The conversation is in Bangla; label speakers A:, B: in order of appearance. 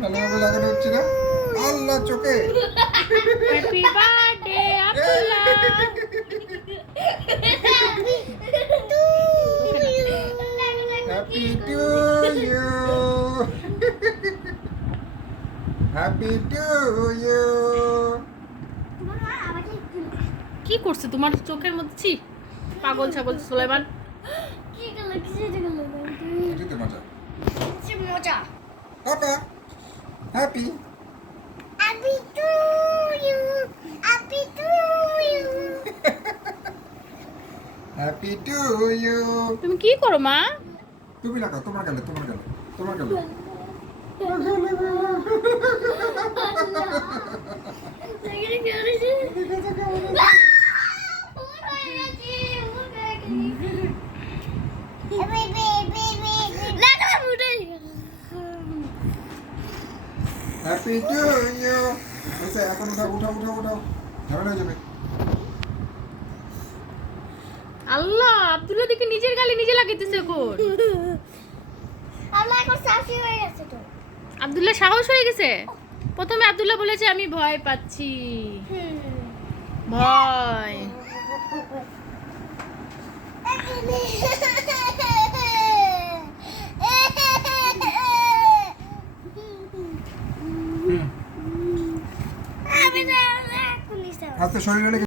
A: ভালোভাবে লাগানো হচ্ছে না? আল্লাহ চোখে।
B: Happy birthday Abdullah
A: happy to you happy to you
B: কি করছে তোমার চোখের মধ্যে? ছি পাগল ছাগল সুলাইমান।
A: এটাতে মজা।
C: মজা।
A: Papa happy
C: Happy to you. Happy to you.
A: Happy to you
B: তুমি কি করো মা
A: তুমি লাগাও তোমার গেলে তোমার গেলে তোমার গেলে হ্যাপি টু ইউ এখন উঠাও উঠাও উঠাও উঠাও। ঝামেলা হয়ে যাবে।
B: আল্লাহ আব্দুল্লাহ দিকে নিজের গালে নিজে লাগাইতেছে এখন।
C: আমার এখন শাশি হয়ে গেছে তো।
B: আব্দুল্লাহ সাহস হয়ে গেছে? প্রথমে আব্দুল্লাহ বলেছে আমি ভয় পাচ্ছি। ভয়।
C: না
A: শরীরে